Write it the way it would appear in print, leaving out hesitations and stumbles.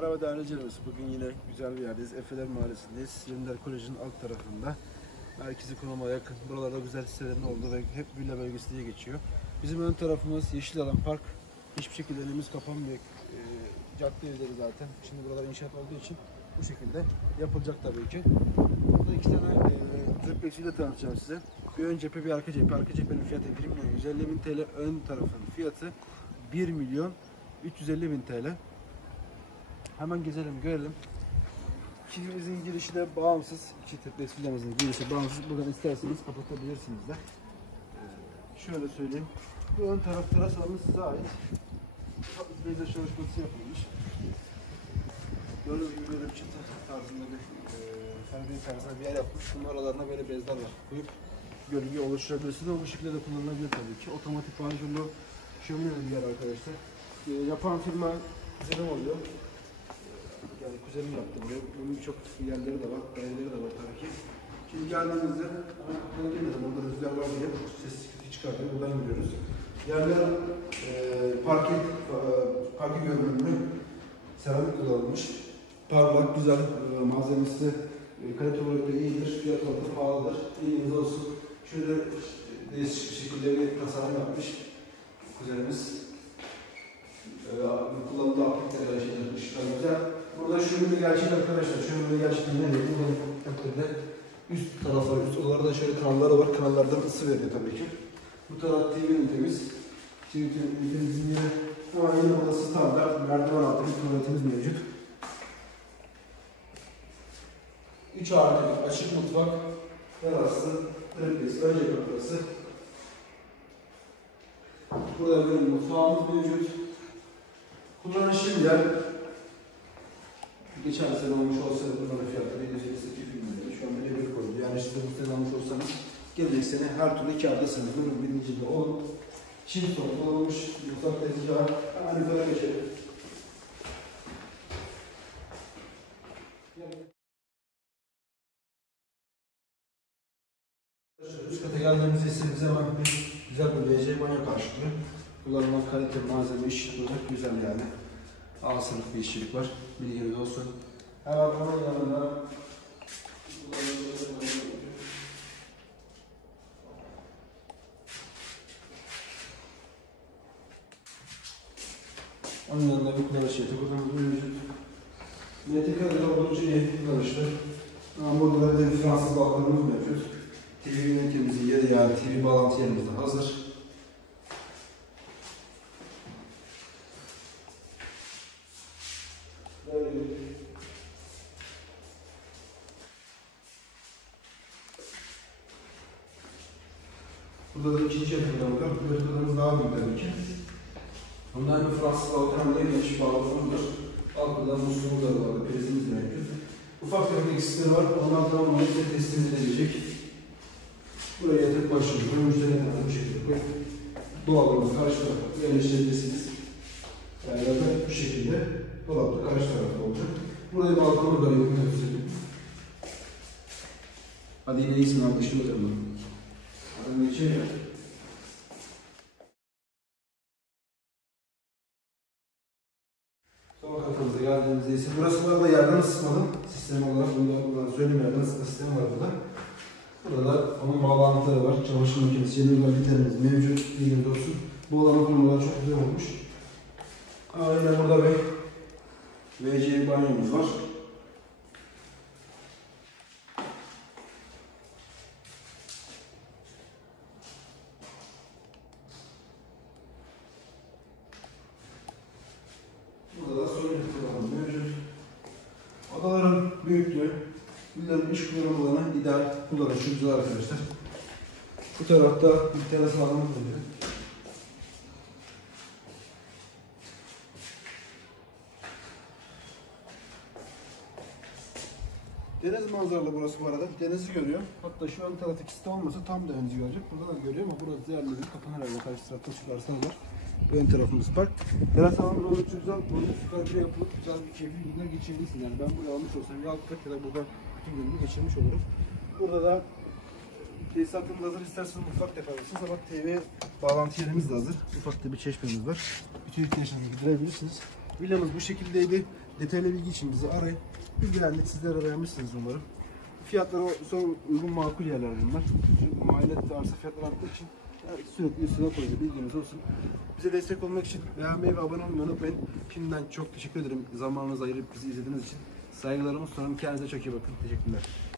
Merhaba değerli izleyicilerimiz. Bugün yine güzel bir yerdeyiz. Efeler Mahallesi'ndeyiz. Yeniler Koleji'nin alt tarafında. Merkezi konuma yakın. Buralarda güzel sitelerin olduğu ve hep villa bölgesi diye geçiyor. Bizim ön tarafımız yeşil alan, park. Hiçbir şekilde önümüz kapanmıyor. Cadde evleri zaten. Şimdi buralar inşaat olduğu için bu şekilde yapılacak tabii ki. Burada iki tane triplexiyle tanıtacağım size. Bir ön cephe, bir arka cephe. Arka cephenin fiyatı 1.150.000 TL. Ön tarafın fiyatı 1.350.000 TL. Hemen gezelim, görelim. Kilimizin girişi de bağımsız. İki triplex villamızın girişi bağımsız. Buradan isterseniz kapatabilirsiniz de. Şöyle söyleyeyim. Bu ön taraf teras alanı size ait. Beyza çalışması yapılmış. Gördüğünüz gibi böyle bir çıtı tarzında bir ferdiye tarzında bir yer yapmış. Bunun aralarına böyle bezler var. Koyup gölge oluşturabilirsiniz ama bu şekilde de kullanılabilir tabii ki. Otomatik panjurlu şömineli bir yer arkadaşlar. Yapan firma güzelim oluyor. Yani kuzenim yaptı buraya. Bunun birçok yerleri de var, daireleri de var tabii ki. Şimdi geldiğimizde, buradan gelmedim, orada rüzgar var diye ses sıkıntı çıkartıyor, buradan gidiyoruz. Yerler parke görünümlü seramik kullanılmış. Parlak, güzel, malzemesi kalite olarak da iyidir, fiyat olarak da pahalıdır. İyiniz olsun. Şöyle değişik bir şekilde bir tasarım yapmış kuzenimiz. Kullanımda aplikler, ışıklar güzel. Burada şöyle gerçek arkadaşlar, şöyle gerçekten ne diyeyim? Burada üst tarafları, üst odalarda şöyle kanalları var. Kanallardan ısı veriyor tabii ki. Bu taraf TV ünitemiz. TV ünitemizin yine aynı odası standart. Merdiven altı bir tuvaletimiz mevcut. 3 aile açık mutfak, terası, triplex, ön cephe burası. Burada bir mutfağımız mevcut. Kullanışlı bir yer. Geçen sene olmuş olsaydı bunların fiyatları 758 bin liraydı. Şu an bile bir koydu. Yani siz de bu sene almış olsanız gelecek sene her türlü kârdasınız. Bunun bilincinde olun. Çift toplu olmuş. Mutfak tezgahı. Hemen yukarı geçelim. Üst kata geldiğimizde ise bize hemen bir güzel bir WC banyo karşılıyor. Kullanılan kalite malzeme işçilik olarak güzel yani. A sınıf bir işçilik var. Bilginiz olsun. Hemen onun yanında bir kullanış yeti. Burada mevcut. MTK'da oldukça iyi kullanışlı. Burada da bir Fransız balkonumuz mevcut. TV ünitemizin yeri yani TV bağlantı yerimiz de hazır. Burada da ikinci yataklarımız var. Bu yataklarımız daha büyük tabii ki. Bunlar bir Fransız balkon diye geniş balkonumuz. Altında musluğumuz da var, prizimiz mevcut. Ufak tefek eksikleri var. Onlar tamamlayıp teslim edilecek. Buraya yatak başlıyor. Müşteriye de bu şekilde koyup dolabımızı karşı tarafa yerleştirebilirsiniz. Yani yatak bu şekilde dolapta karşı tarafta olacak. Burada balkonu da yakın göstereyim. Hadi yine iyisin anlaşılıyor mu? Hadi geçelim. Son katımıza geldiğimizde ise burası bu arada yerden ısıtmalı sistem olarak buradan söyleyeyim yerden ısıtma sistemi var burada. Burada da onun bağlantıları var. Çamaşır makinesi, yeni ünitelerimiz mevcut. Bilginiz olsun. Bu alanın kurmaları çok güzel olmuş. Yine burada bir WC banyomuz var. Burada da soyunma alanı mevcut. Odaların büyüklüğü, villanın iş kullanım alanı ideal kullanışlı güzel arkadaşlar. Bu tarafta bir teras alanımız var. Deniz manzaralı burası bu arada. Denizi görüyor. Hatta şu an taraftaki site olmasa tam denizi görecek. Burada da görüyor ama burası değerli bir kapının herhalde karşı tarafta çıkarsan var. Ön tarafımız park. Teras alanı oldukça güzel. Burada süper bir yapılıp güzel bir keyifli günler geçirebilirsiniz. Yani ben buraya almış olsam ya alt kat ya da burada bütün günümü geçirmiş olurum. Burada da tesisatımız hazır. İsterseniz mutfak yapabilirsiniz ama TV bağlantı yerimiz de hazır. Ufak da bir çeşmemiz var. Bütün ihtiyaçlarınızı giderebilirsiniz. Villamız bu şekildeydi. Detaylı bilgi için bizi arayın. Bilgilendik. Sizler de beğenmişsiniz umarım. Fiyatları son uygun makul yerler bunlar. Çünkü maliyet arsa fiyatları arttığı için sürekli üstüne koyuyor. Bilginiz olsun. Bize destek olmak için beğenmeyi ve abone olmayı unutmayın. Şimdiden çok teşekkür ederim. Zamanınızı ayırıp bizi izlediğiniz için. Saygılarımı sunarım. Kendinize çok iyi bakın. Teşekkürler.